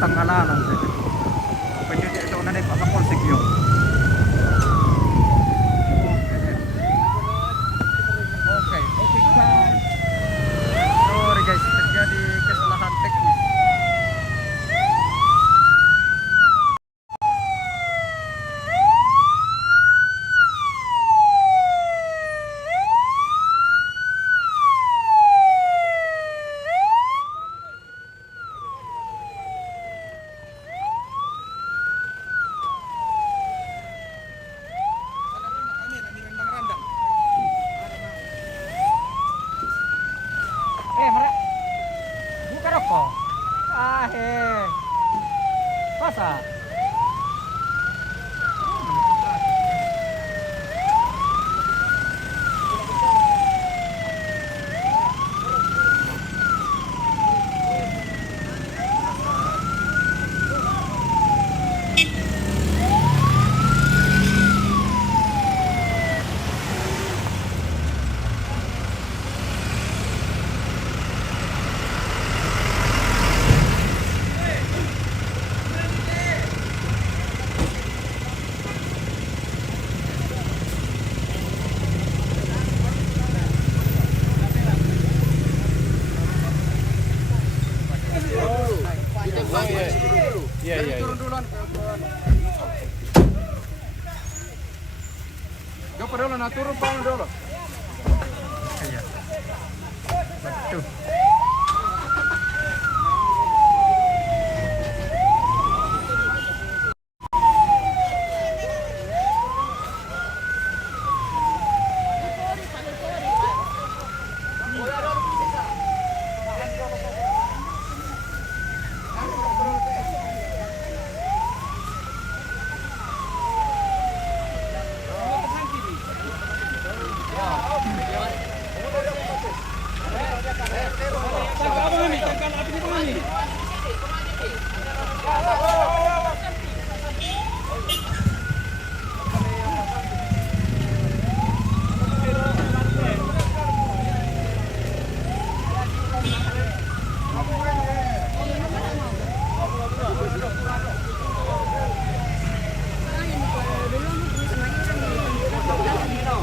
tangalanan sih. Pwede ito na din pakapolsik yun. Okay, okay guys. Sorry guys, terjadi kesalahan teknis. Mereka buka rokok. Masa? Iya. Turun duluan. Gak dulu, nah turun paling dulu. Iya. Betul.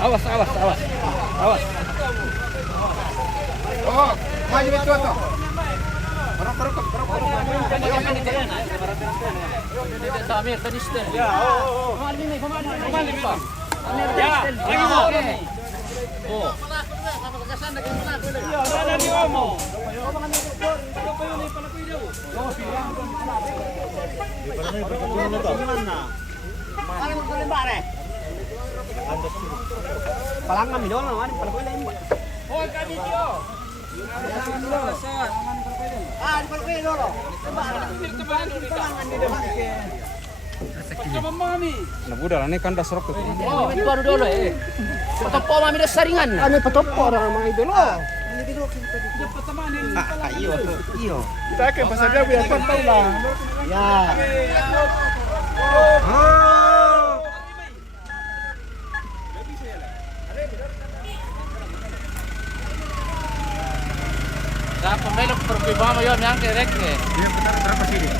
Awas. Oh, maju itu tuh. Perok. Samir tadi setel. Ya, Kembali, Pak. Ya, lagi mau. Oh. Ya, ada di omong. Palangan mi doon, ano pala pala mo. Hoy, kadito. Ah, di pala pala loro. Nabudal ini kan dasar rokok. Oh, itu baru dulu Patopo mami dah saringan. Ano patopo ra mga idolo. Iyo. Kita akan pasal dia biar tahu lah. Ya. Sa pembelok perkuiba mo yon yang kerek Dia benar berapa sih dia?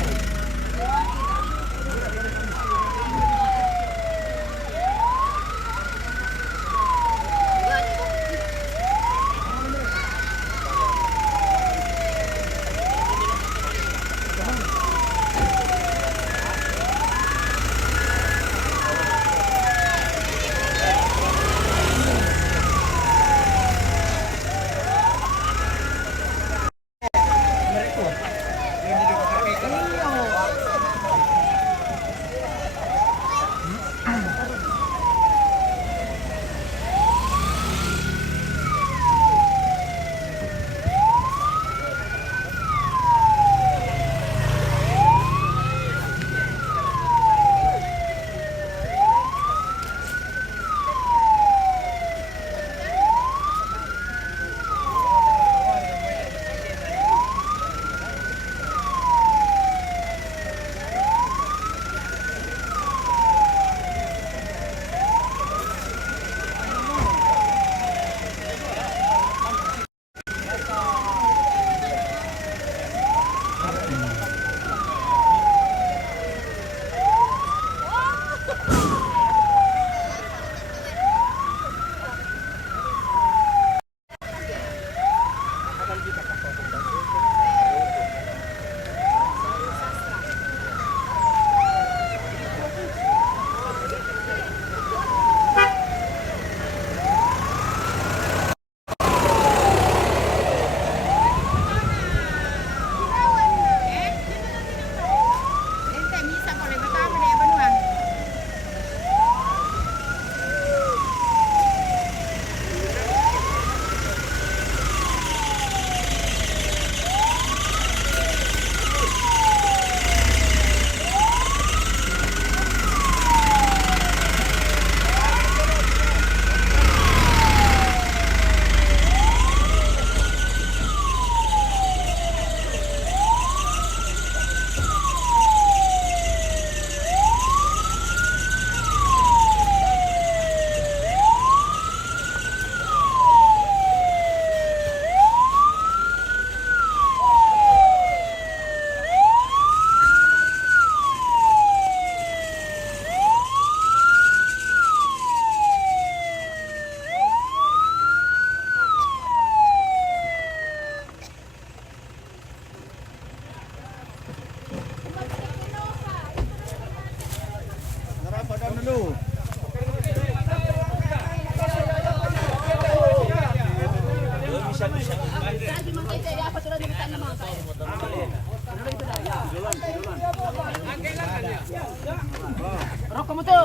Rokok mo to.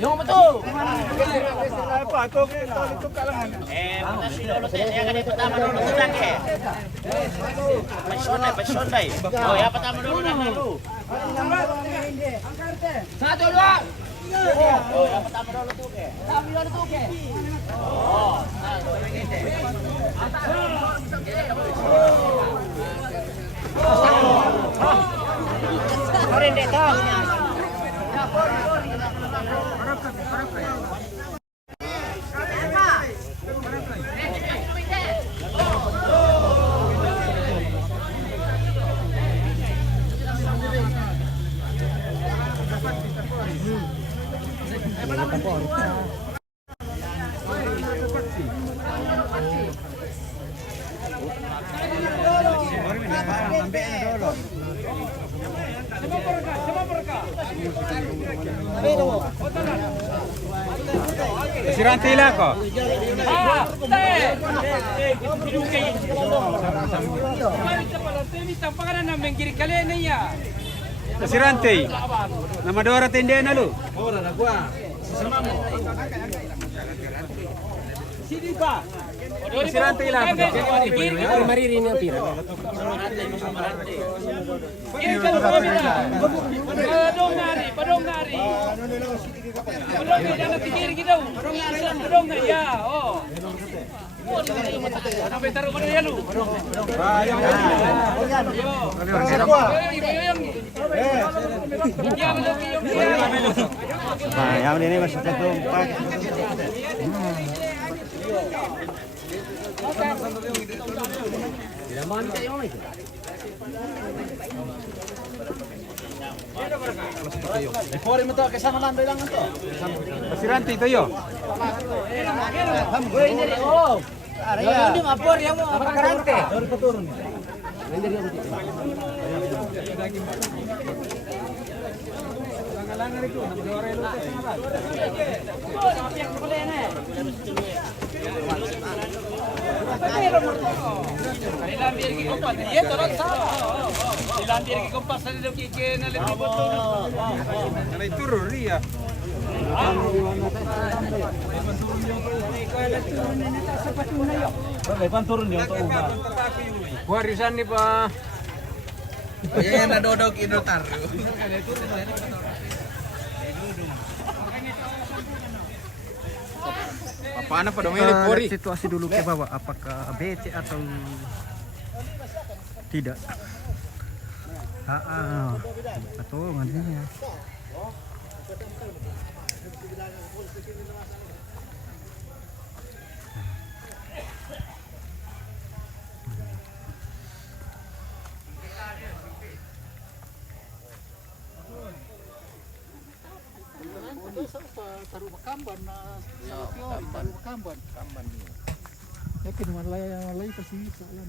Yung mo to. Satu dua. Sirang tila ko. Sirante. Nama dua orang tende na lu. Ora na gua. Sesama mo. Sini pa. Sirante ila ko. Mariri niya pira. Padong ngari. Padong na tigir gitu. Padong na ya. Oh. Sampai taruh mana ya lu? Nah, yang ini masih ketumpak. Ipori mo to kasama lang lang to. Sirante ito yo. Hindi mapor yang mo karante. Warisan ni pa. Kaya nadodog inutar. Paano pa dong ini pori? Situasi dulu ke bawah, apakah BC atau tidak? Betul nantinya. taruh makamban na taruh makamban. Ya kinmalay pasti bisa alam.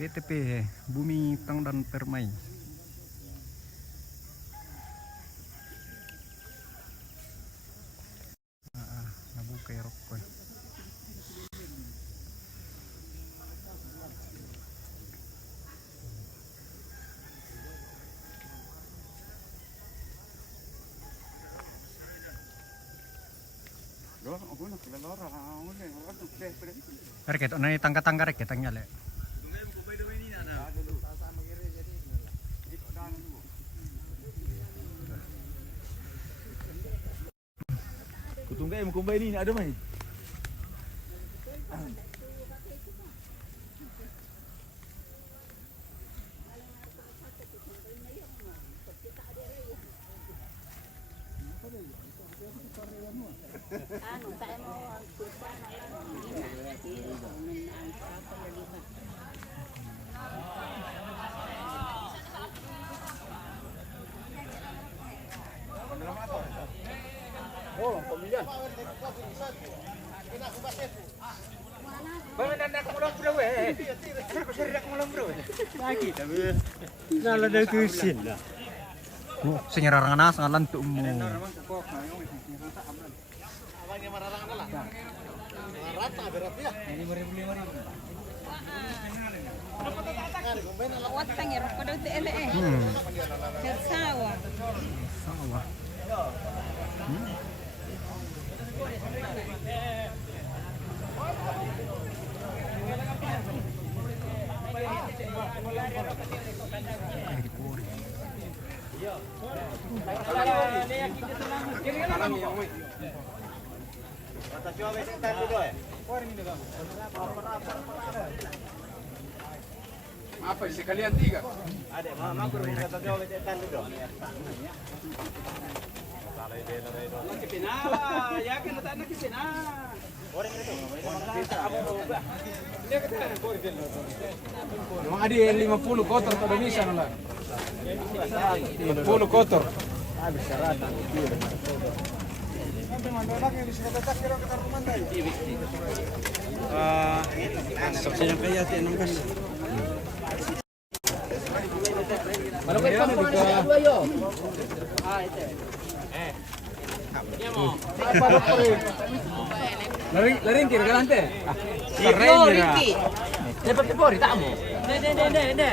BTP Bumi Tangdan Permai. Nabuka ya rokok. Reket, nai tangga-tangga reket tangnya le. Kutunggai mukumbai ini ada mai. Nala dah kusin lah. Sing rarangan ngalan tuh mu. Watang ya, pada UTL sawah. Sawah. Apa isi kalian tiga? Ada mama aku kata jawab cetan dulu. Yakin na tayo kisina. Mga adi 50 kotor to bisa na lang. 50 kotor. Saksi yang kaya tinong kan. Ano kayo pa na si Adwayo? Laring kira galante. Riti. Dapat tepori tak mo? Ne.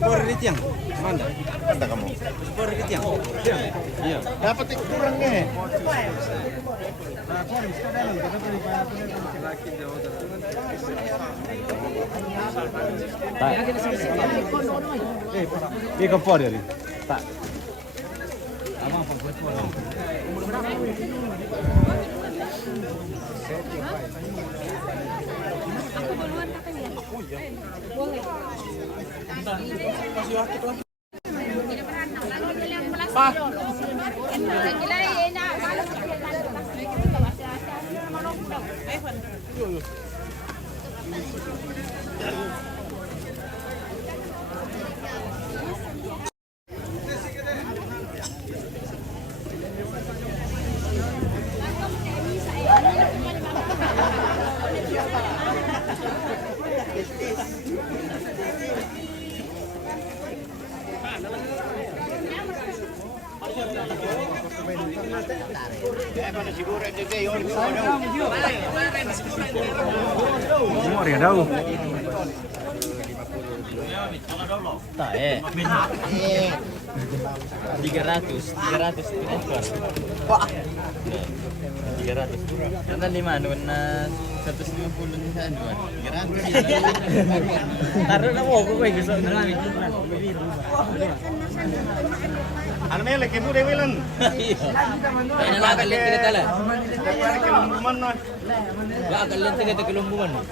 Spor ritiang. Mana? Mana kamu? Spor ritiang. Iya. Dapat kurangnya. Ika por ali. Tak. Semua dia tahu. Tak 300 ekor. Wah. 300. Karena 5 nun na 150 ni sa ano. 300. Taruh na mo ko kay gusto na lang. Ano may laki mo Dewilan? Kaya nalagalit kita tala. Kelumbuman no. Gagalit kita kelumbuman.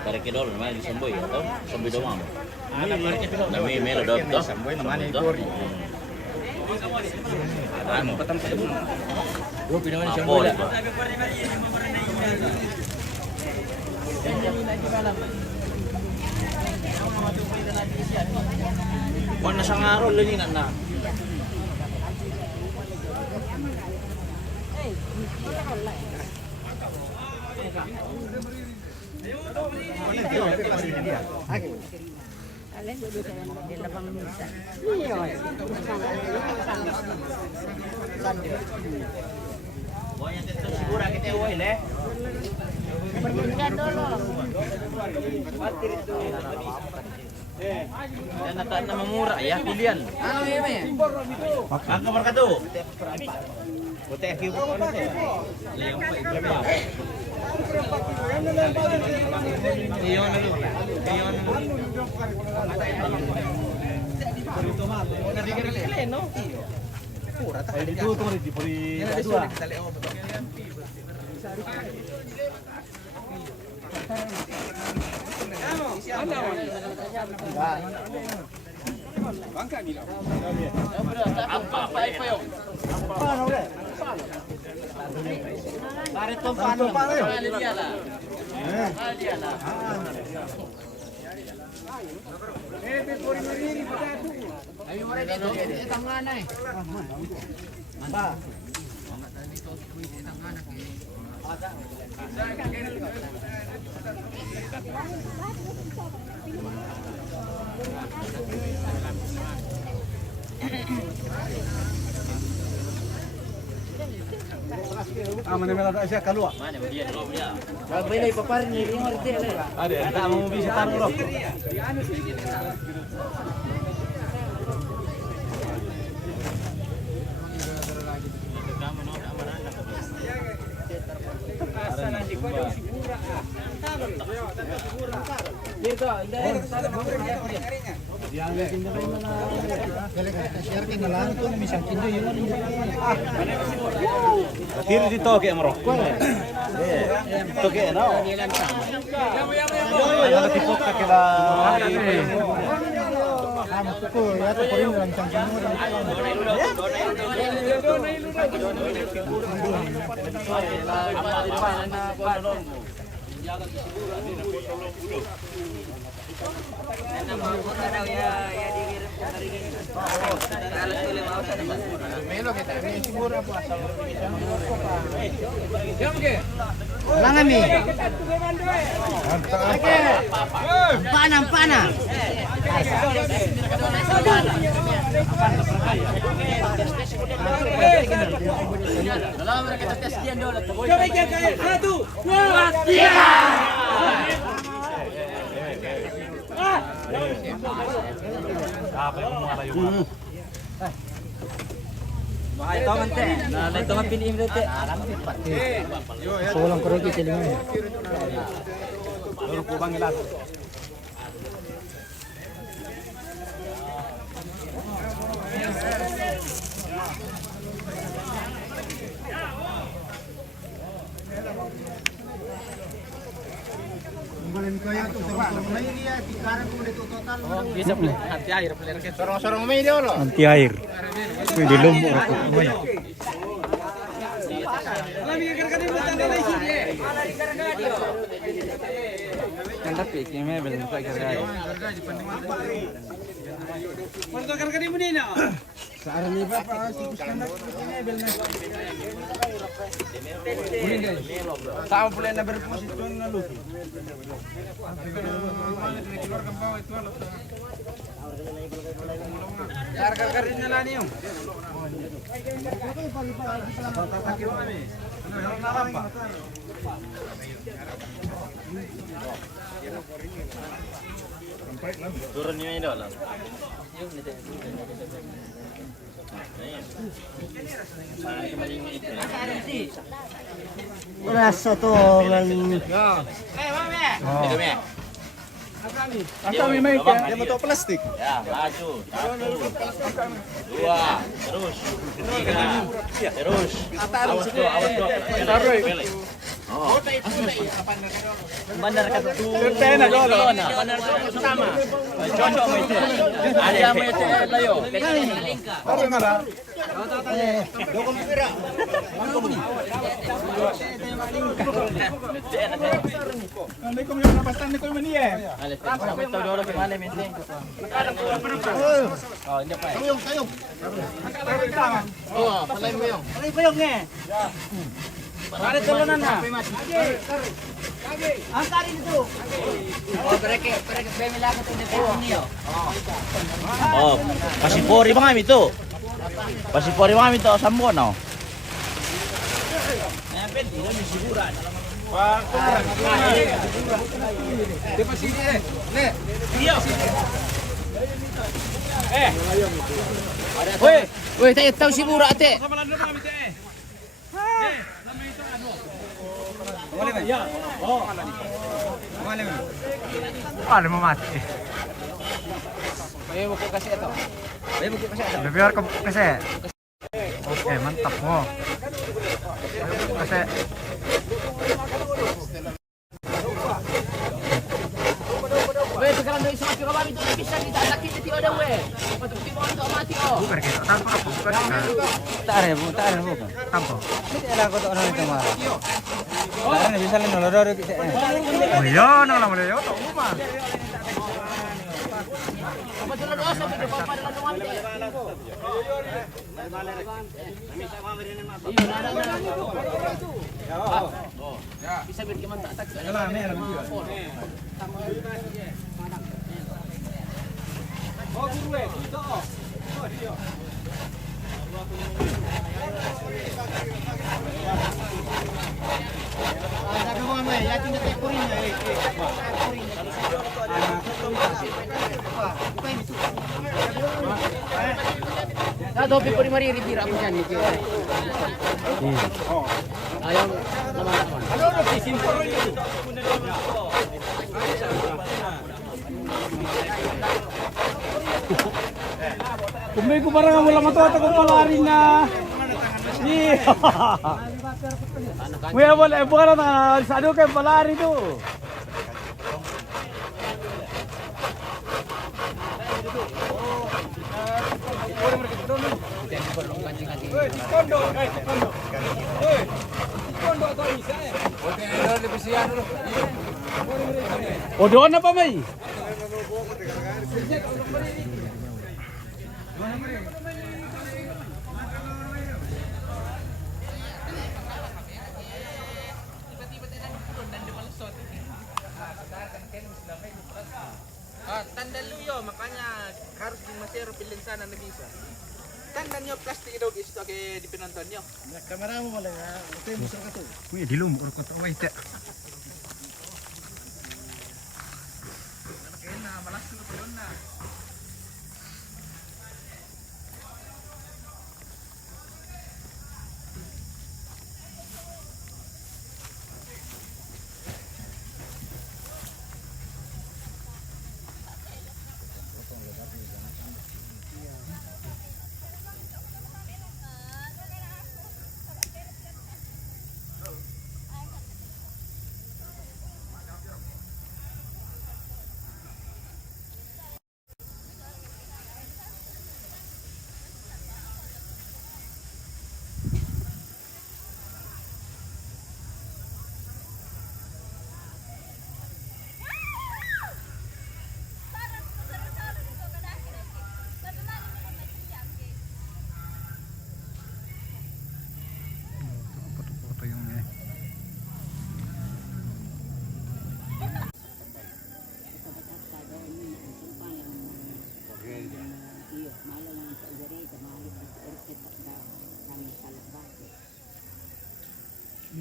Para kedol naman di samboy atau samboy doang. Nami melo dot to. Sampai namanya Gori. Ano? Bro, pinaman siya Apol. mula. Kung nasa nga ro lininan na. Alin dulu saya di lapang minta. Sigura kita oil eh. Berjanjian dulu. Yan na mamura ya pilihan. Ano yun eh? Ang kamarkado. Bote aki ko ano te. Leyong pa itlama. Iyon na lu. Iyon na lu. Mana mela tak siya kalua. Mana dia lo dia. Babay na ipaparin niya yung arte. Ada, tak mau bisa taruh loh. Tiri di toke Maroko. Toke no. Ada tipo kakela. Langan nih. Pana. Nah, ito nga piliin mo dito. Kulang ko rin kitilingan. Loro kubang ilas. Bisa beli hati air player ke. Sorong-sorong media lo. Anti air. Pwede lumok ako. Kan tapi kime belum tak kira. Sama pula na berposisyon na lu. Kar-karin na lang niyo. Turun niyo ini dalam. Rasa to ng Dia motor plastik. Ya, maju. 1, 2, terus. 3. Terus. Awas dua. Pelek. Bandar ka to. Pena dolo. Bandar ka to sama. Cocok mo ito. Ada mo ito layo. Pare mala. Nanti ko yung napastan ni ko yung maniye. Alis. Ito dolo kay mali mente. Oh, hindi pa. Oh, palay mo yung. Pare tulunan na. Oh, pasipori ba kami to? Pasipori ba kami to? Sambo no? Di pa sini eh. Ne. Woi, tayo tahu si murah ate. Paano mo mati? Ayo buku kasih itu. Biar ka kasi. Okay, mantap mo. Kasi Weh, sekarang dari semua kira itu bisa kita sakit itu ada weh. Patut tiba untuk mati oh. bukan kita tanpa ka bukan ka. Tare mo. Tampo. Ala ko to ano nito mara. Tare na bisa lang noloro kita. Oh iya, nang naman yo. Betul doa sampai depan pada lalu mati. Bisa biar gimana tak tak. Dopi po ni Maria Ribira po yan. Ayaw naman. Kumbe ko parang wala matuwa ko palari na. Ni. Kuya wala bukan na sa ano kay palari do. O doon na pa may. Tanda luyo, makanya harus di Masero pilih sana na bisa. Tanda nyo plastik daw guys to kay di pinonton nyo. Kamera mo wala nga. Ito yung musra ka to. Kuya dilumor ko to wait. Foto yung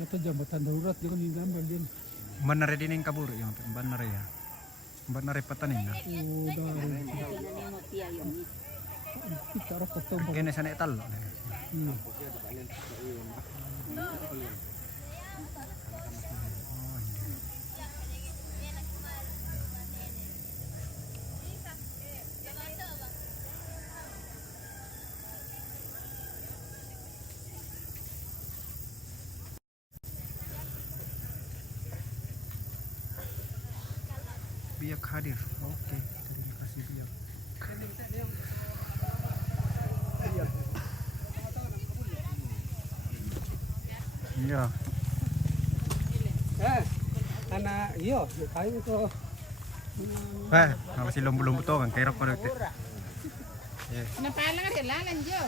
Ito jambatan darurat jangan di gambar din. Benar din yung kaburo yung benar ya. Benar patanin na. Kita rokok tuh. Kene sana ital. Biak hadir. Oke, terima kasih Biak. Iya. Anak iyo, kayu itu. Masih lumbu-lumbu to kan kerok pada itu. Ya. Napala ka sila, lanjo.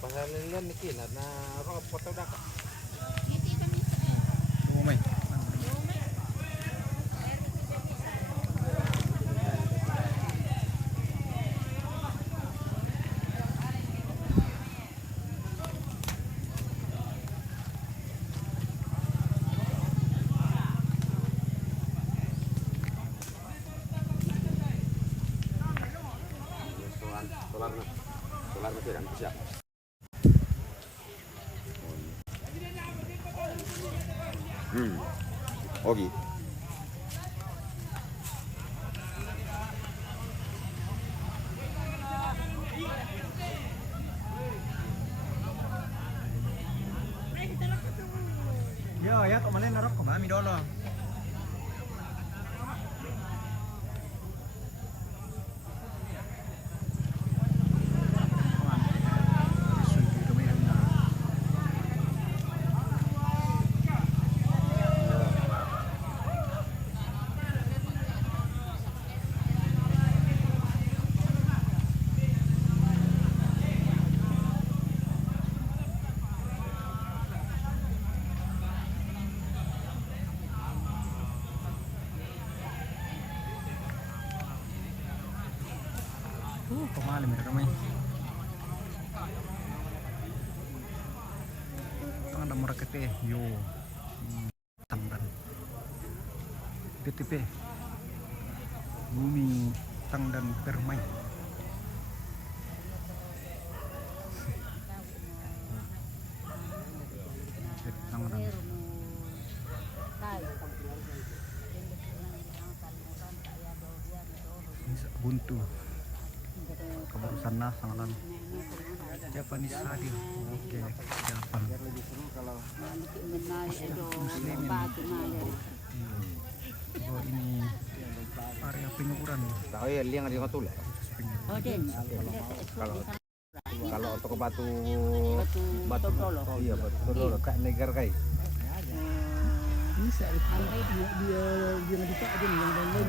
Pasalan lang ni Kinat na rock po ito daka. Umay. Solar masih ada siap. Oke. Yo, ya kemana narok ke mami dolo. Pemalim mereka main. Ada mereka teh, yo, Tangdan, PTP, Bumi Tangdan Permai. Tangdan. Buntu. Kebarusan nah sangalan Japanese hadir. Oke, Japan. Muslimin. Oh, ini area penyukuran. Tahu ya liang ada batu lah. Kalau toko batu iya batu dolo kak negar kai. Bisa dia dibuka aja yang lain.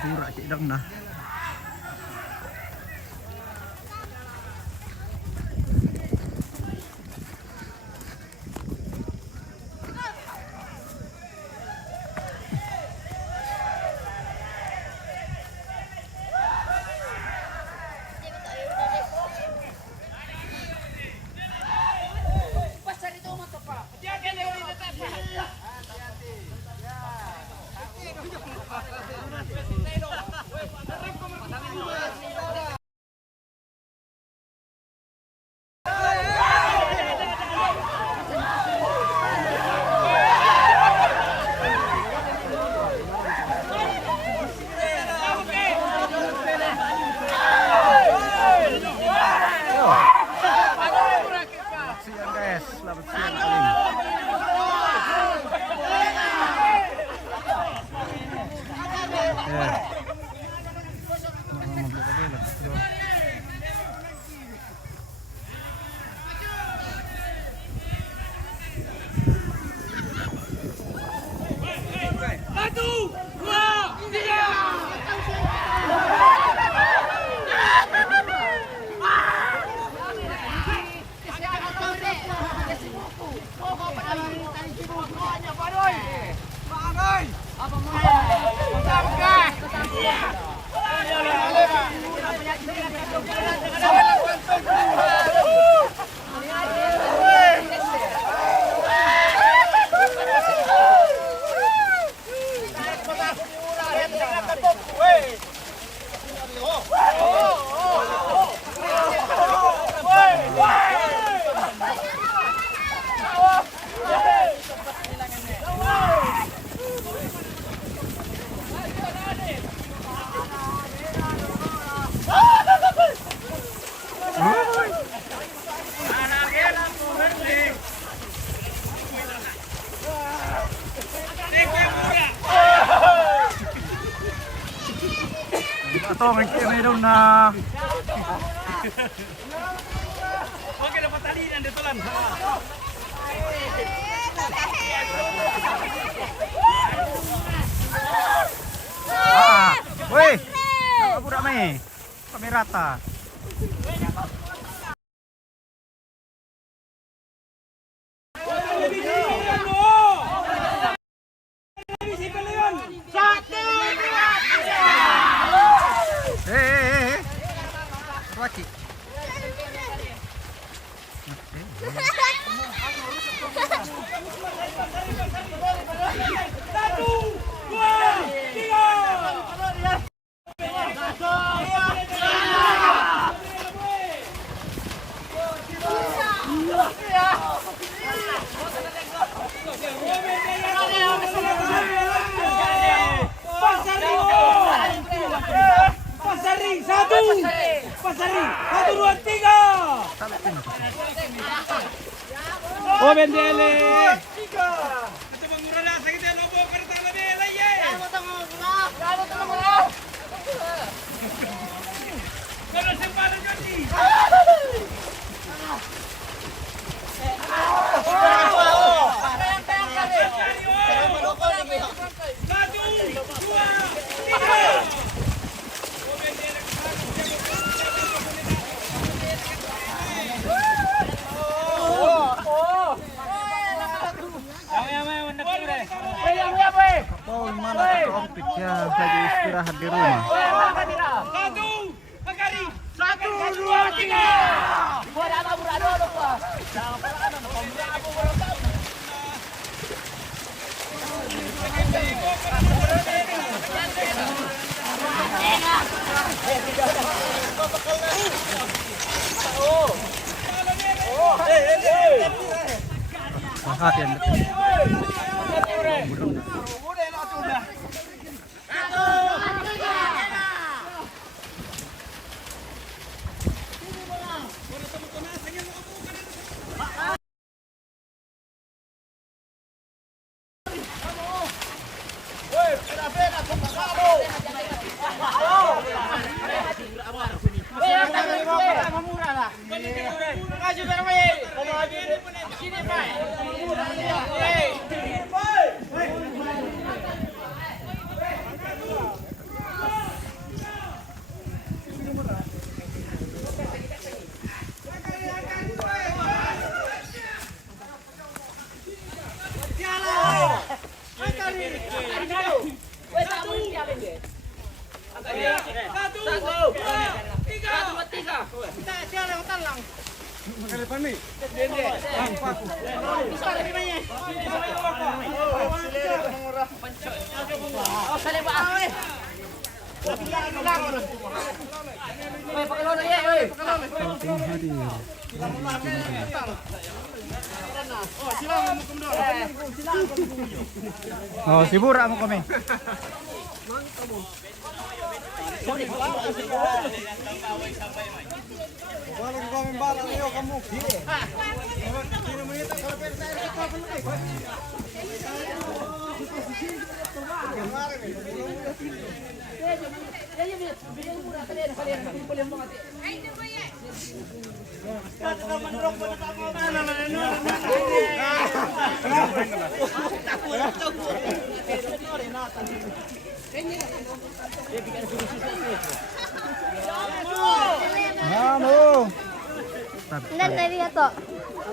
Mura cik dang nah. muna. Oke, dapat tadi dan ditelan. Woi, kabur rame. Kami rata. Wati. Pasari, satu, 2, 3. Oh, Bendele. Ito bang murala sa kita lobo karta na bela ye. Kalau sempadan kaki. Satu, 2, 3. Paul mana keompit ya, lagi istirahat di rumah. Satu, Hakari. 1, 2, 3. Perhatian. Oh, sibur mo kami. Vamos. Nan tadi ato.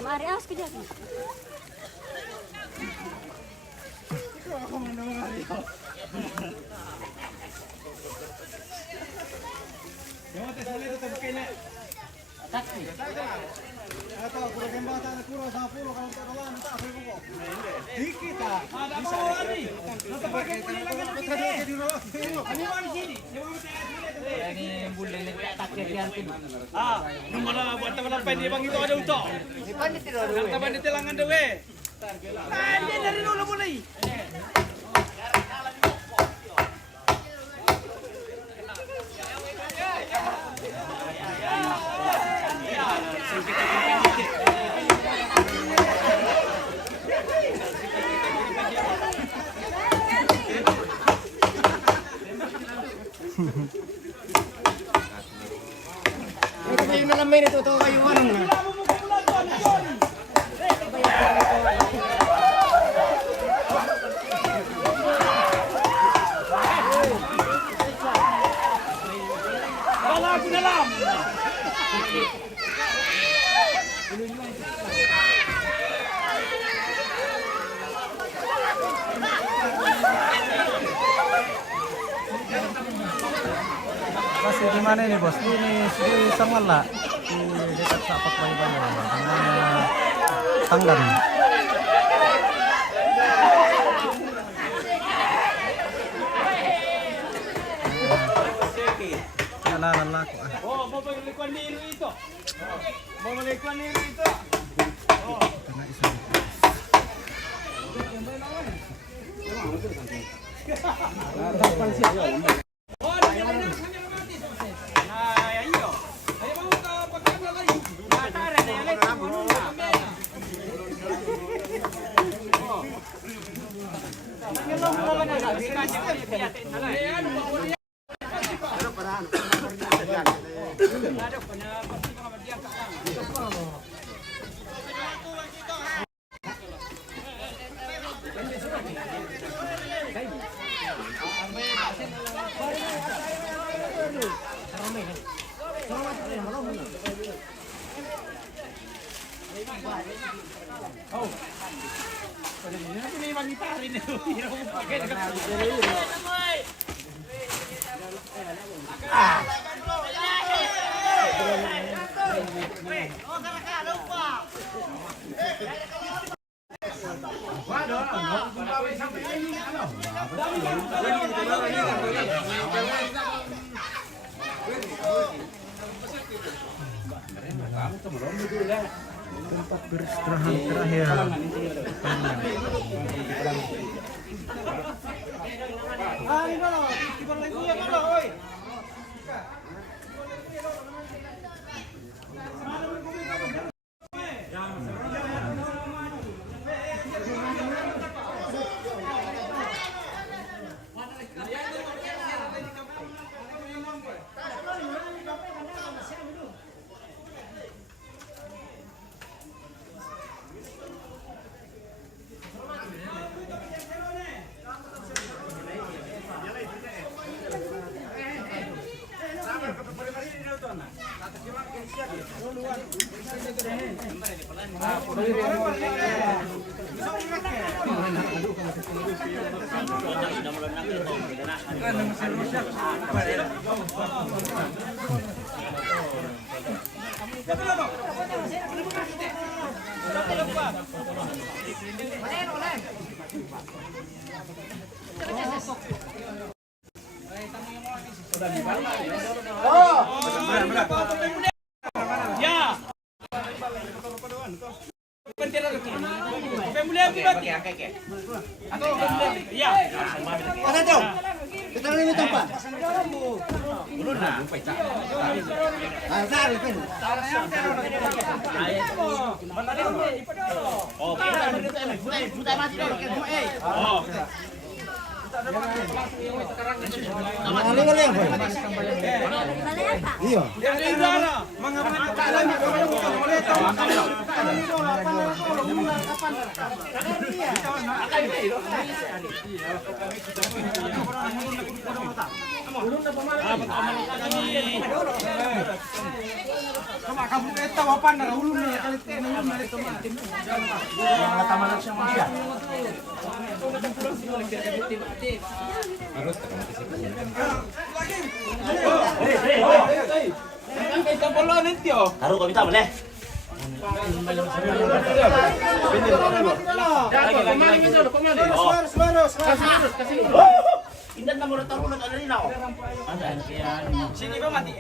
Mari awas ke jalan. Buat teman-teman di bang itu ada untuk. Teman di telangan dewe. Ini dari dulu mulai. sinalamin ito kayo anong na. Lago na lang. Kasi di mana ini bos? Ini di Samala di dekat Sapak Bayi-Bayi namanya Tanggan. Alalan lah kok. Oh, mau likuan niru itu. Mau likuan niru itu. Kena isu. Nah, ya iyo. Ayo mau ke pagkakala lagi. Matara na yan. Tempat beristirahat terakhir. Ya. Ya. Ada dong. Kita ini tempat. Iya. Yang di udara, Taruh kau minta boleh? Indah nama orang taruh ada di nau. sini Pak mati.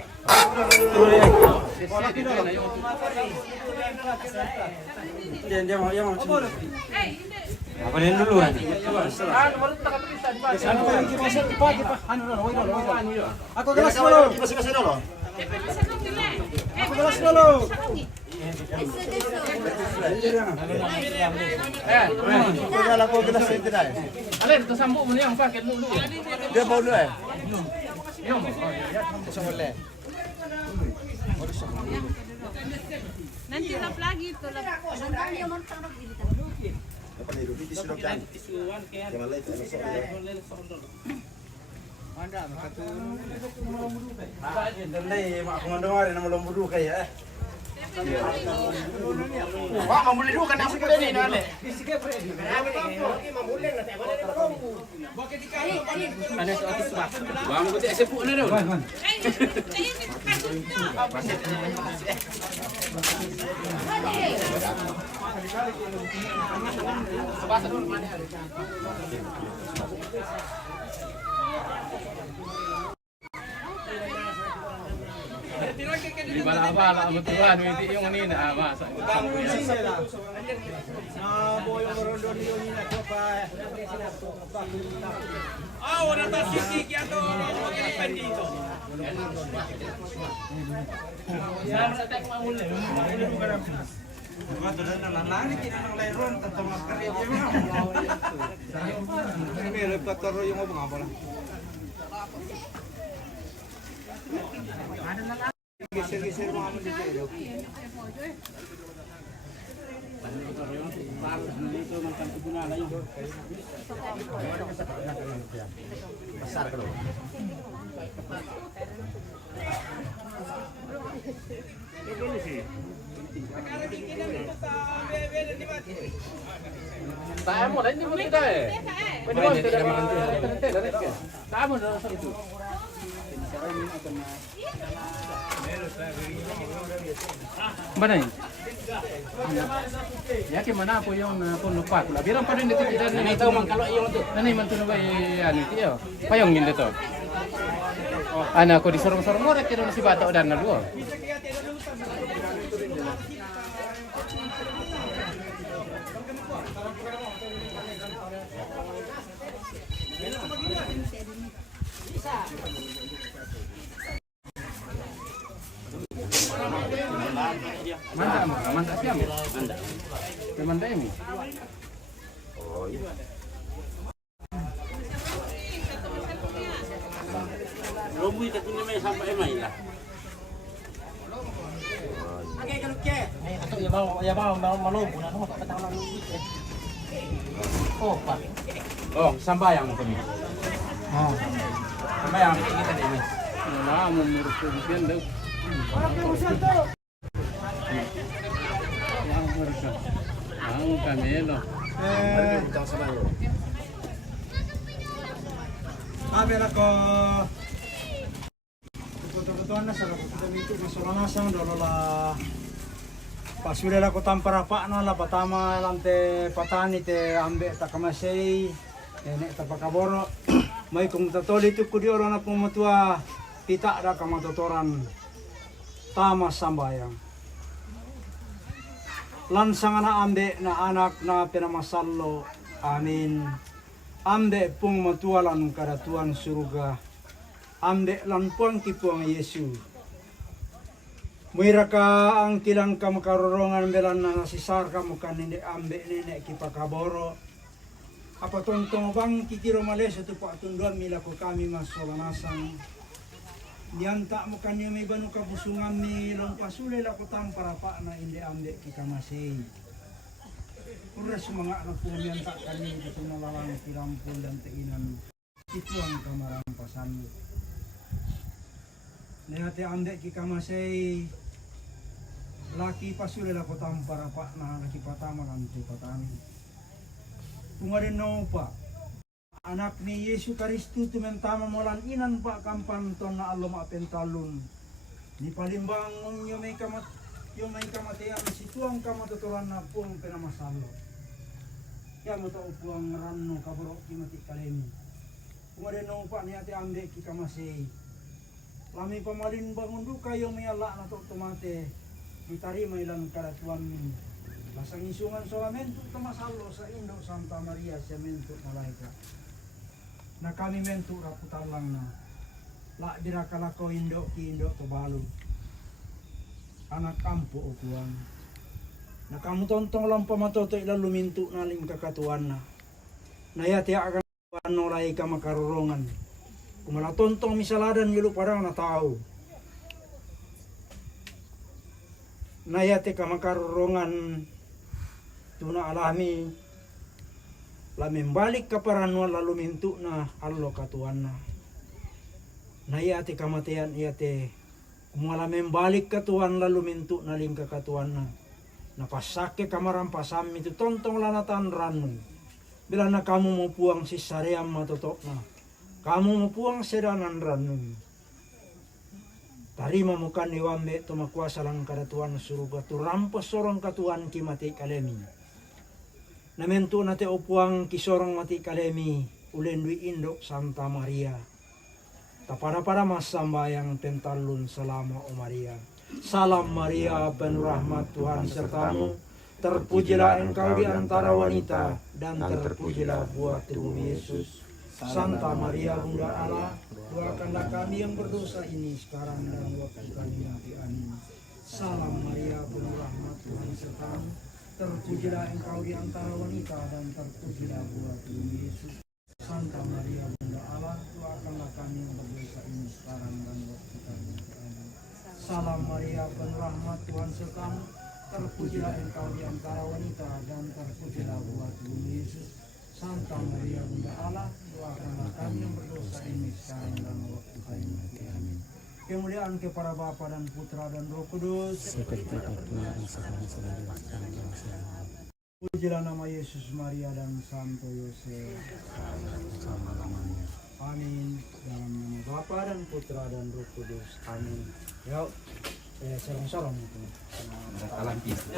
Apalin dulu nanti. Aku gelas dulu. Aku gelas dulu. Aku gelas tidak. Alin, tersambung mana yang pakai dulu. Dia mau dulu. Yang. Boleh. Nanti lap lagi itu lap. Dali, mak komando na malam budu kaya. Wah, mamuli dulu kan aku boleh ni nale. Ano sa atis ba? Wa mo gudi sepu na daw. Di bala-bala mo tuhan, hindi yung kanina ama. Wala ta sisig yan to, magkalipan dito. Tayo mo, hindi mo kita eh. Pwede mo kita tayo mo na sa itu. Banay. Yakin mana po yung punlupa ko. Bilang pa rin dito kita na ito man kalo yung to. Nanay man tuno ba ano ito? Payong din dito. Ana ko di sorong-sorong mo rek si bata udan na duo. Manda siam. Manda ini. Oh iya. Lomui ka tini may sampai may lah. Agay kalukye. Ato yabaw malobo na no patawlan ni. Oh, Pak. Oh, sambayang ko ni. Sambayang kita ni. Nah, menurut kemudian deh. Ang kamelo. Sabi na ko kebutuhan na sa dito masuranasan dolo la pasule la ko tamparapa na la patama lante patani te ambe takamasei ene tapakaboro may kung tatoli tu kudi ora na pumatua pita da kamatotoran tama sambayang lansang na ambe na anak na pinamasallo amin ambe pung matualan karatuan surga ambe lan puang kipuang Yesu muira ka ang kilang ka makarorongan belan na nasisar ka mukan hindi ambe nene kipakaboro apa tontong bang kikiro males ito pa tunduan mila ko kami masolanasan dianta mukan niya may banu kabusungan mi long pasulay la ko tang para pa na hindi ambe kikamasay Puras mga anak po niyan tak kami dito nalalang tirampol dan teinan itu ang kamarampasan. Nehati ande kikamasay laki pasule la kotang para pa na laki patama kanto patani. Tungarin no pa anak ni Yesu Kristo tumentama molan inan pa kampanton na alom apentalun. Ni palimbang yung may kamatian situang kamatuturan na pong pinamasalo. Kaya mo to upuang ranno kaburo kimati kalemi. Kung ada nung pa niya ti ambe kikamasay. Lami pamalin bangun do kayo may ala na to tumate. Mitari may lang karatuan min. Lasang isungan solamento tamasalo sa Indo Santa Maria Siamento Malaika. Na kami mento raputan lang na. La dirakalako Indo ki Indo Tobalo. Anak kampo ukuan. Nakamutontong lang pamatoto ila luminto na lim kakatuan na. Nayati akan ano lay ka makarorongan. Kumalatontong misaladan yulo parang na tao. nayate kamakarorongan tuna alami lamin balik kaparanwa lalu mintu na allo katuanna nayate kamatian iyate kumalamin balik katuan lalu mintu na lingka katuanna napasake kamarampasam itu tontong lanatan ranu bila na kamu mau puang si saream matotok na kamu mau puang sedanan ranu tarima mukan iwambe tumakuasa lang kadatuan suruga tu rampos sorong katuan ki mati kalemi namentu nate opuang ki sorong mati kalemi ulendwi indok Santa Maria tapada mas sambayang tentalun selama o Maria. Salam Maria penuh rahmat Tuhan sertamu, terpujilah engkau di antara wanita dan terpujilah buah tubuh Yesus. Santa Maria Bunda Allah, doakanlah kami yang berdosa ini sekarang dan waktu kami mati. Amin. Salam Maria penuh rahmat Tuhan sertamu, terpujilah engkau di antara wanita dan terpujilah buah tubuh Yesus. Santa Maria Bunda Allah, doakanlah kami yang berdosa ini sekarang dan waktu kami mati. Amin. Salam Maria penuh rahmat Tuhan sertamu, terpujilah engkau di antara wanita dan terpujilah buah tubuh Yesus. Santa Maria Bunda Allah, doakanlah kami yang berdosa ini sekarang dan waktu kami mati. Amin. Kemuliaan kepada Bapa dan Putra dan Roh Kudus. Pujilah nama Yesus, Maria dan Santo Yosef. Amin. Dalam nama Bapa dan Putra dan Roh Kudus. Amin. Yuk, sarong-sarong itu.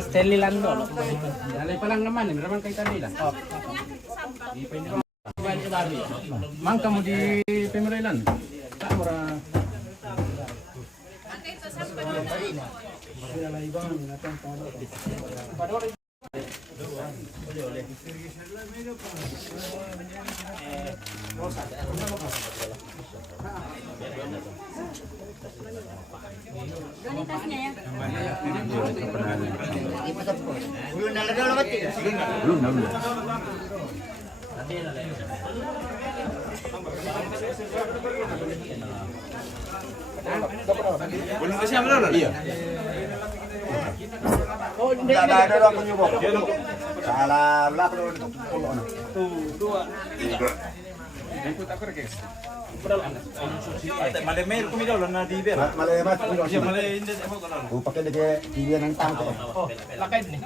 Stanley Lando. Dalay pa lang naman, meron kay kanila. Oh. Di pa hindi balik babi. Mang kamu di Pemerilan. Tak ora. Bila ibang natang talo. Belum kasi amlo na. Iya. Oh, ada aku nyoba. Salah lah kalau Malemel kumidaw lang na diber. Malemat. Siya male hindi ako kanon. Pakai dege dia ng tangko. Oh, lakay ni.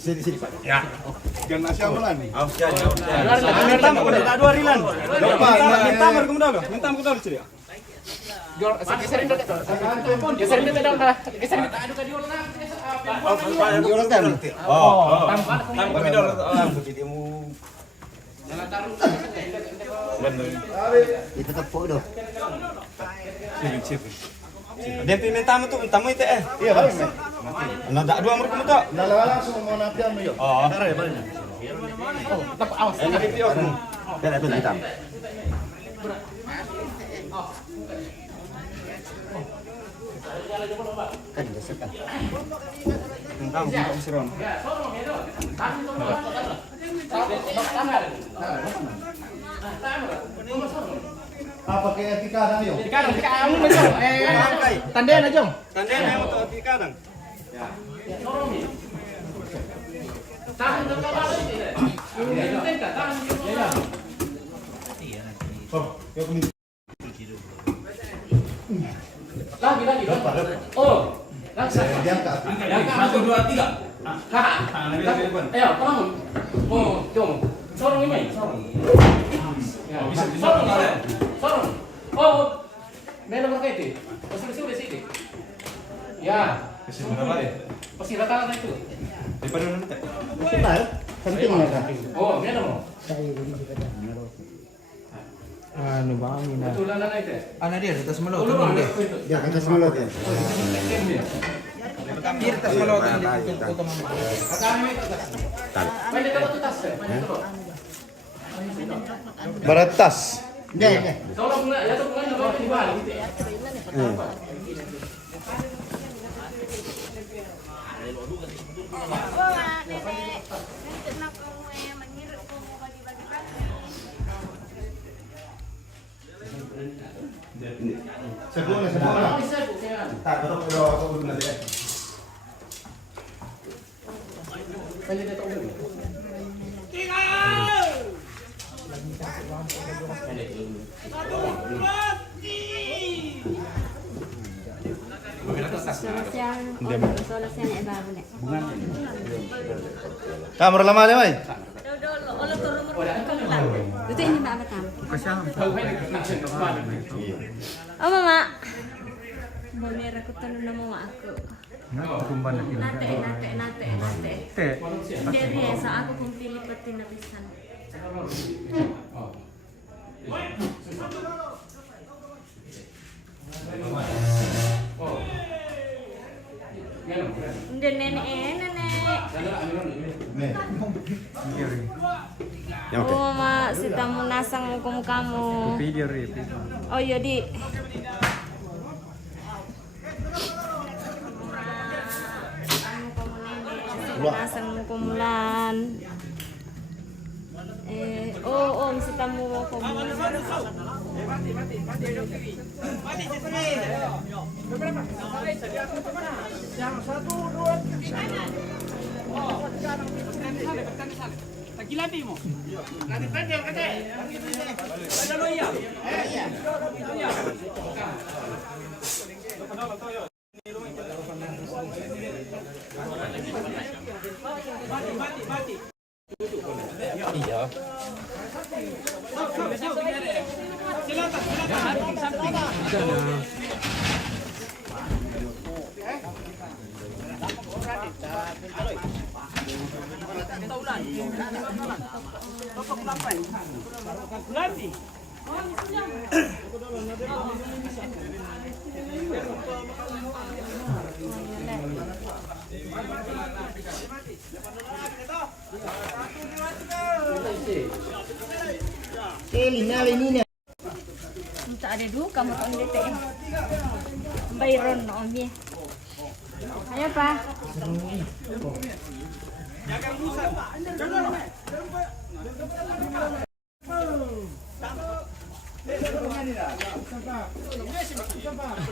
Sini. Ya. Jangan siapa lan. Ausya. Minta ko na dua rilan. Minta mo kumidaw. Minta mo kumidaw siya. Geserin dito daw na. Geserin dito adu ka diol na. Oh. Tam kumidaw. Jadi mo. Itu tetap po do. Dia minta mo to, tamo ite eh. Iya, balik. Nada dua mo kumo to. Dalawa langsung mau napian mo yo. Oh. Oh, tap awas. Dan itu hitam. Kan gesekan. Tentang mo siron. Apa ke etika na yo? Di kanan mo Jong. Tandayan na Jong. Tandaan mo to di kadang. Tahan ka ba dito? Tahan Lagi dong. Oh, langsung. Diangkat. Satu, dua, tiga. Ayo, kamu. Oh, jom. Sorong ini, sorong. Bisa. Sorong. Oh, mana nomor itu? Sudah sini. Ya. Pasti rata itu. Daripada nanti. Betul. Penting ya. Oh, mana nomor? Ano ba ang ina? Betulan na itu. Ana dia di atas melot. Ya, kita semua ya. Di atas melot di foto mama. Main di tempat tas. Baratas. Ya. Sorong na, ya sorong na bawa di bawah gitu ya. Kamera lama aja, Mai. Itu ini Mbak Batam. Iya. Oh Mama. Mau merah ketemu nama aku. Nate. Dari esa aku kumpili peti nabisan. Udah nenek. Oh Mama, kita mau nasang muka kamu. Video Oh iya di. Nasang muka mulan. Mesti tamu muka mulan. Lagi mo. Lagi pendel kate. Ada lo iya. Mati. Iya. Tak ada dulu kamu tak boleh teh. Bayron no dia. Ayo Pak.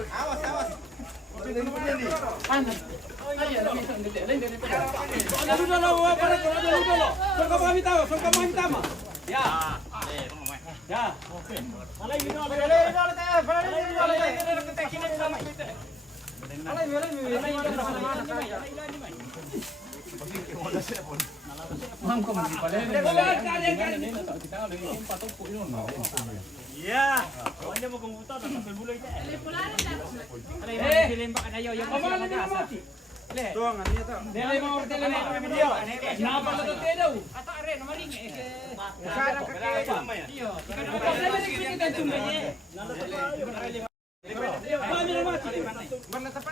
Awas.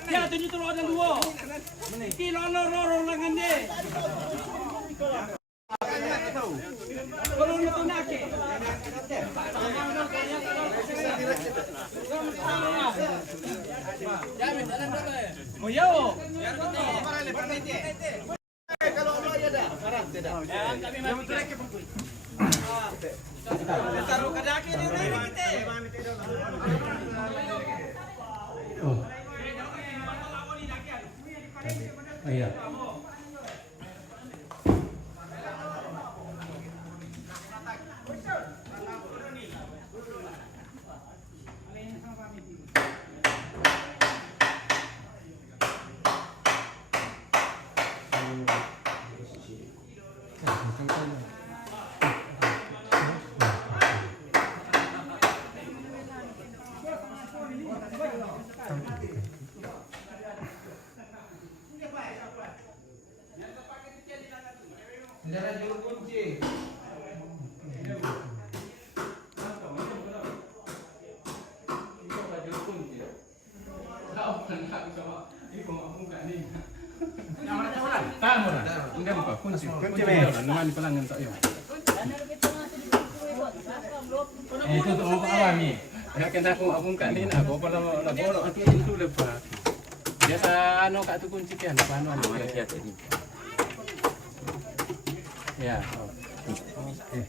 Ya, tunjuk tu ada dua. Kilo loro langan dia. Kalau itu nake. Oh yo. Kalau Allah ya dah. Taruh kadaki ni kita. Oh. Iya. Kunci naman pelanggan saya. Itu untuk apa alami? Ya kena aku kanin aku kalau bolok aku itu lepas. Biasa anu kak tu kunci kan anu ya tadi. Ya. Oke.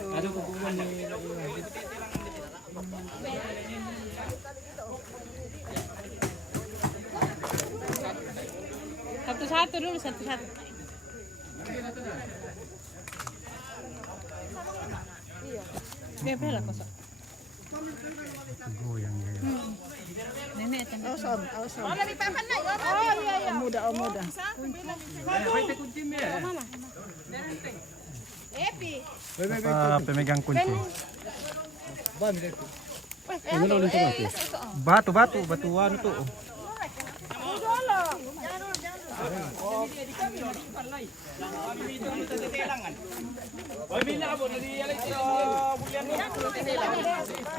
Ada hukuman ni. Satu-satu dulu, satu-satu. Iya. Bela kosong. Goyang ya. Nenek kan. Awesome. Oh, dari papan naik. Oh, iya. Muda. Baik kunci me. Epi. Apa pemegang kunci? Ano ulit ito? Batuan tuh.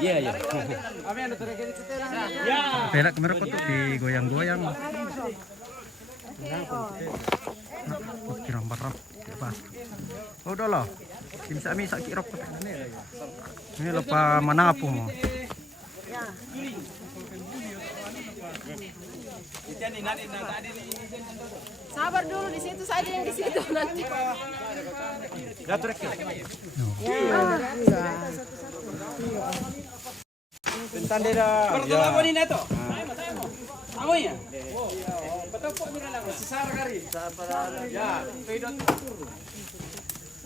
Iya, iya. Pelak kemarin kok tuh digoyang-goyang. Kirang barap, pas. Oh, udah lah. Bisa kirap ko. Ini lupa manapo mo. Sabar dulu di situ, saya yang di situ nanti. Bertolak apa ni Neto? Amo ya? Betul kok mira lang si Sara kari. Ya, pedot turu.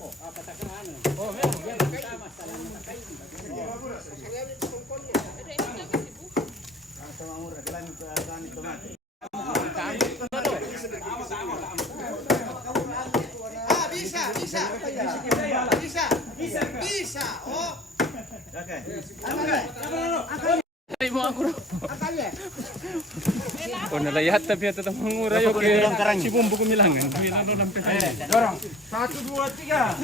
Oh, apa tak kan? Oh, memang tama salah. Bisa. Oh. Ay mo ako. Oh, nalayat tapi ito tong mura yo kay si Bumbu kumilangan. Ano lang pesa. Dorong. 1, 2, 3.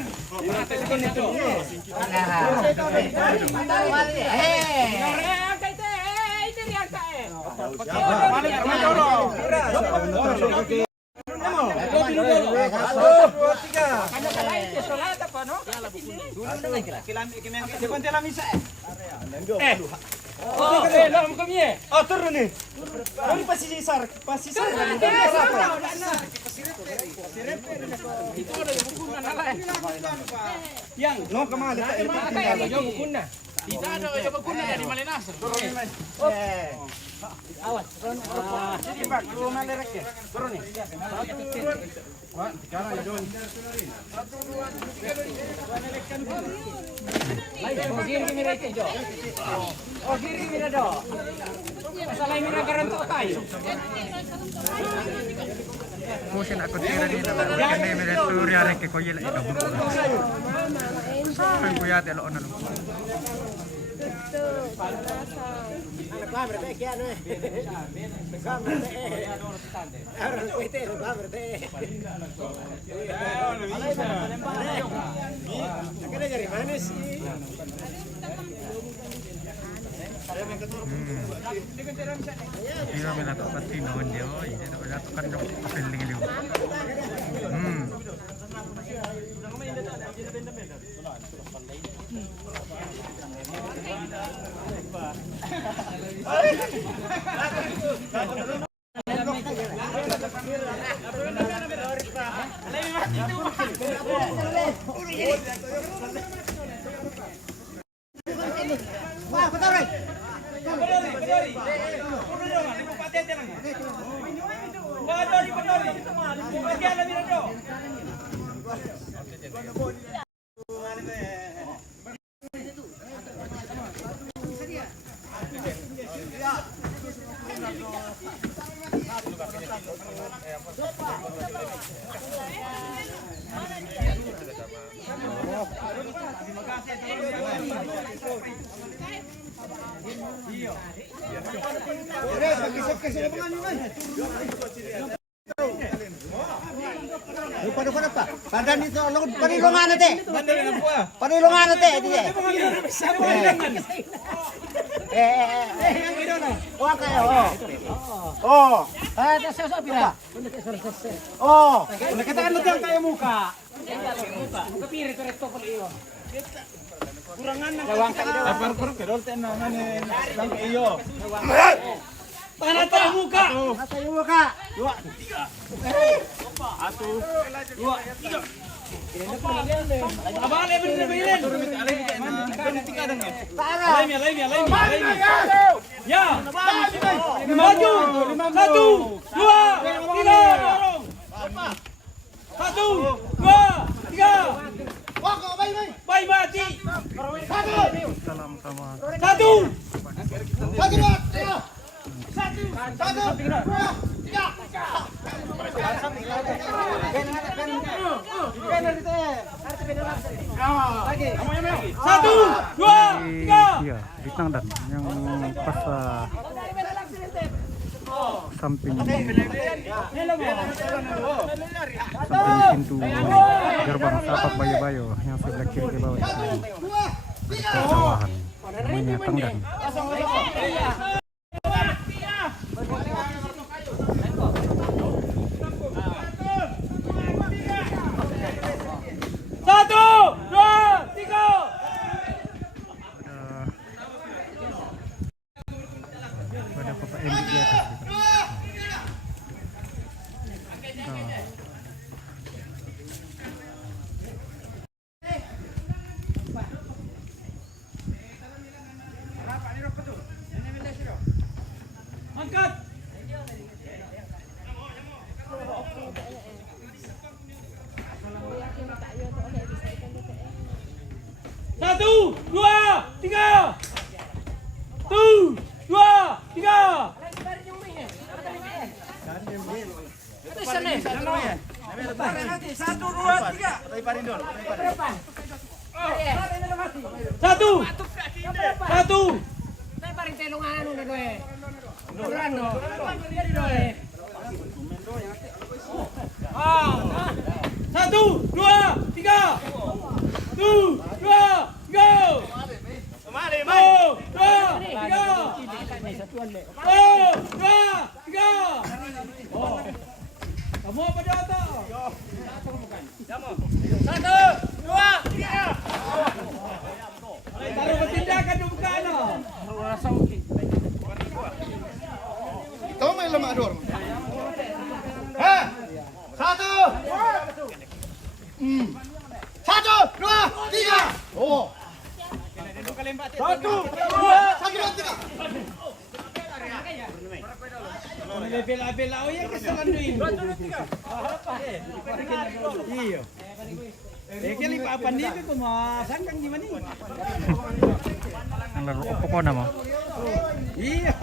Lam kami eh. Oh, turun nih. Ini pasisar. Itu ada yang buku na lain. Yang, no kemana? Yung buku na. Tidak ada yang buku na dari Malinas. Awas. Jadi Pak, lu melerek ya. Turun nih. Wah, sekarang ya Don. 1, 2, 3. Oh, kiri mira ito, Jo. Oh, kiri mira do. Masalah mira garanto tayo. Musin ako tira dito na. Kani mere turi are ke koyel ito. Ang kuyate lo na lo. Iya, mila to pati noon dia. Ini to wala to kan do feeling dia. Padan dito, panilungan natin. Panilungan natin. Huwag kayo. Oh. Oh. Nakataan mo diyan kayo muka. Kapiri to resto pala iyo. Kurangan ng gawang ka. Parang kedol tenan lang iyo. Tangan tayo muka. Nasa yung muka. 2, 3. Abang bener bener. Ya. Maju. 1, 2, 3 dorong. 1, 2, 3. Bay mati. Salam sama 1. Satu, dua, tiga. iya di Tangdan yang pas samping pintu gerbang tapak Bayo-Bayo yang sebelah kiri di bawah itu persawahan namanya Tangdan. Satu, dua, tiga. Ada Bapak MD di atas gitu. Angkat. Satu, dua, tiga. Satu, dua, tiga. Satu, dua, tiga. Satu. Satu. Satu, dua, tiga. Satu, dua, tiga. Satu, dua, tiga. Satu, dua, tiga. Kamu apa jatuh? Satu, dua, tiga. Taruh bertindakan di muka no. Ito may lamador. Satu. Satu, dua, tiga. Oh. Satu, dua, tiga. Bela-bela oh ya kesalahan duit. Iya. Kali apa nih ko masangkang gimana nih? Ang laro opo ko na mo. Iya.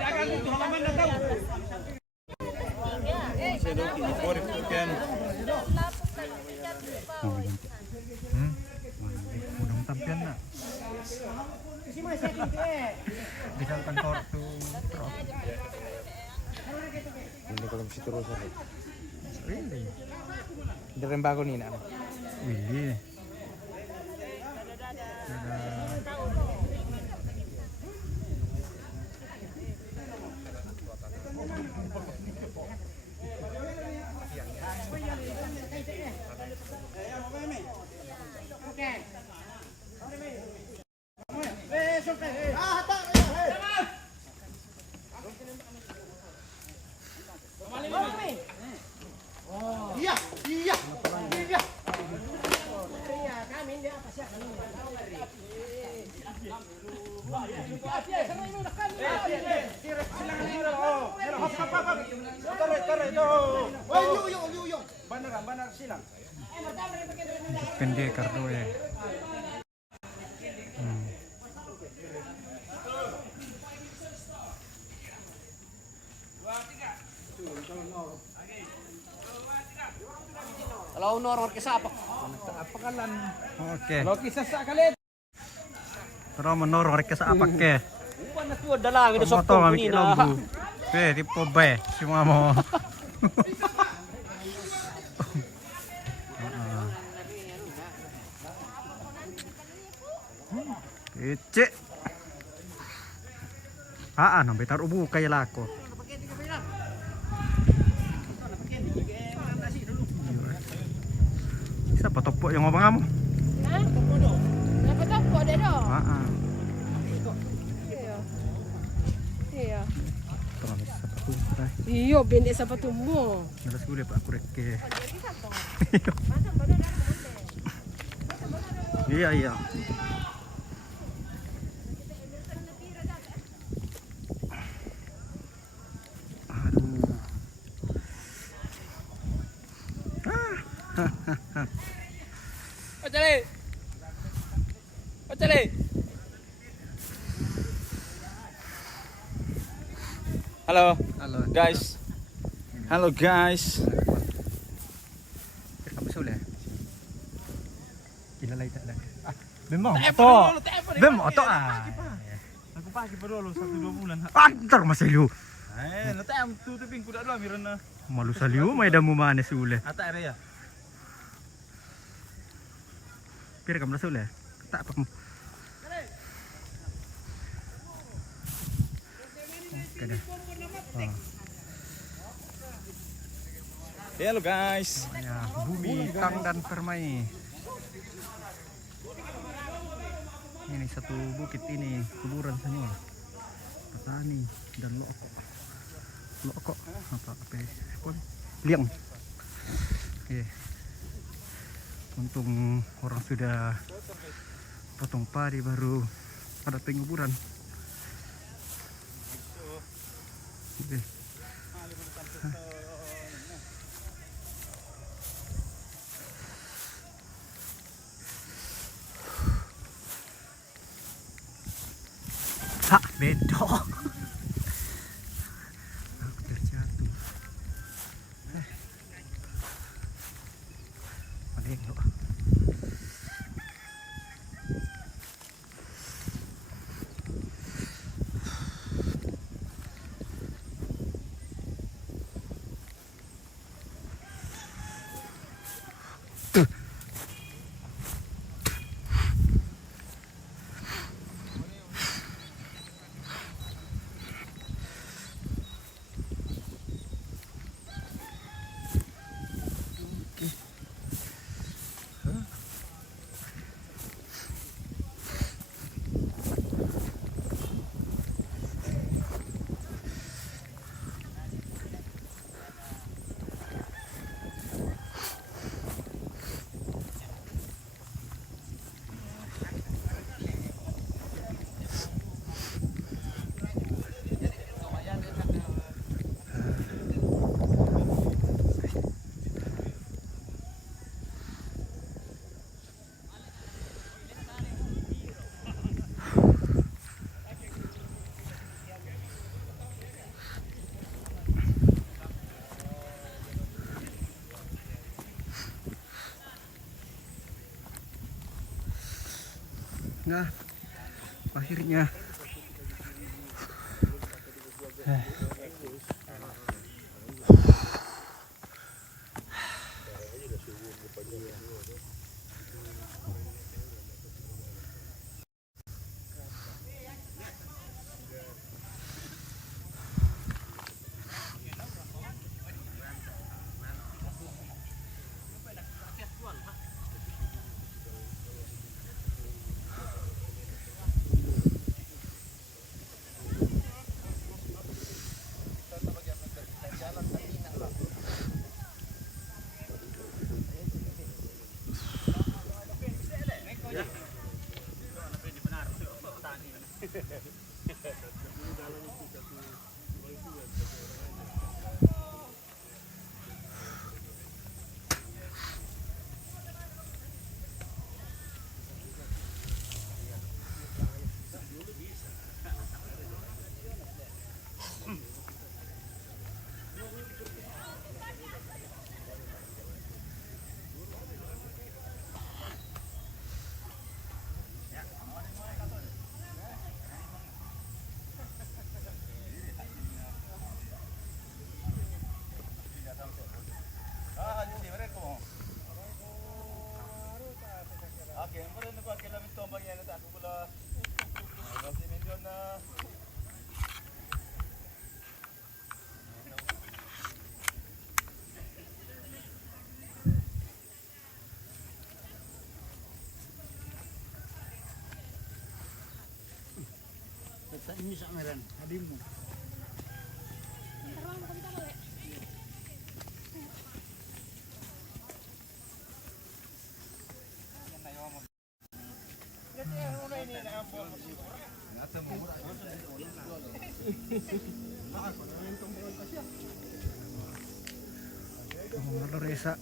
Dagang itu halaman na tahu. Mudah tampian na. Disal kantor tu truk. Hindi ko lang si Turo sa rin. Really? Hindi rin bago nina. Really? Iya, iya, iya. Pendek kardo ya. Kalau noror kesapak. Apakalan. Oke. Kalau kisah sakalit. Pero menor rek sa apak ke. Upan na tuwa dalang ito Moto sokong kami kilombu. Be, di pobe semua mo. Ece. Ano, betar ubu kay lako. Tepuk yang ngomong kamu. Hah? Dapat apa dek dah? Heeh. Iya. Iya. Terus sepatu. Iya, bendek sepatu mu. Terus gue pak kurek ke. Iya iya. Aduh. Ocale. Ocale. Halo. Halo. Guys. Halo guys. Kamu sudah. Ilalay tak ah, memang to. Memang to ah. Aku pakai baru 1-2 bulan. Antar masaliu. Nanti am tutupin kuda dulu amiran na. Malu saliu may damu mana sule. Ata area ya. Pira kamu sule. Tak apa. Kada. Halo guys. Ya, Bumi Tang dan Permai. Ini satu bukit ini kuburan semua. Petani dan lokok. Lokok apa pun liang. Oke. Untung orang sudah potong padi baru ada penguburan. Oke. Hak bedok. Terjatuh. Ada yang doa. Nah, akhirnya Misa meran, adimmu. Resa.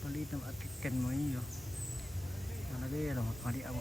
Palit ng akikan mo iyo. Nalagay lang mali ako.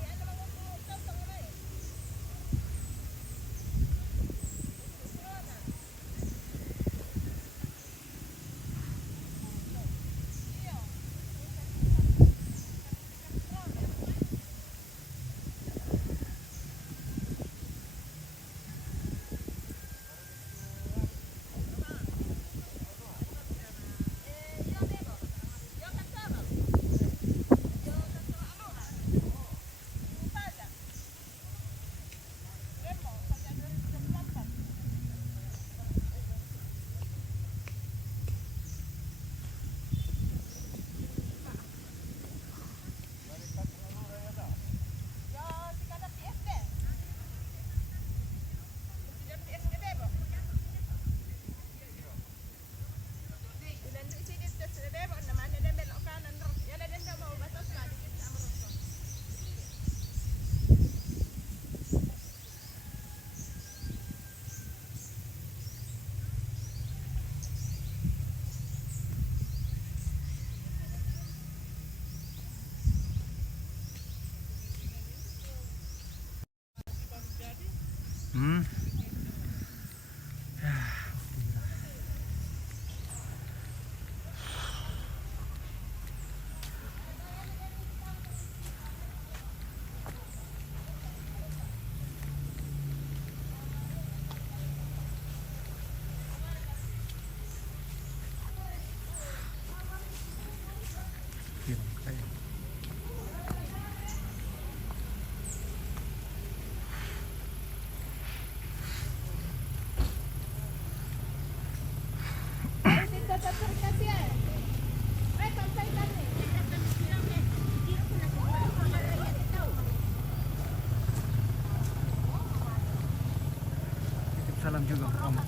Salam juga ke kamu.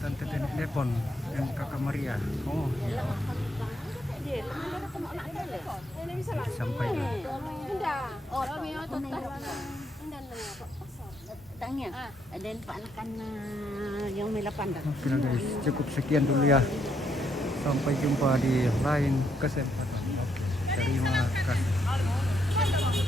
Tante telepon yang kakak Maria. Oh, ya. Sampai. Tanya, dan Pak Anak yang Melapanda. Oke guys, cukup sekian dulu ya. Sampai jumpa di lain kesempatan. Oke, terima kasih.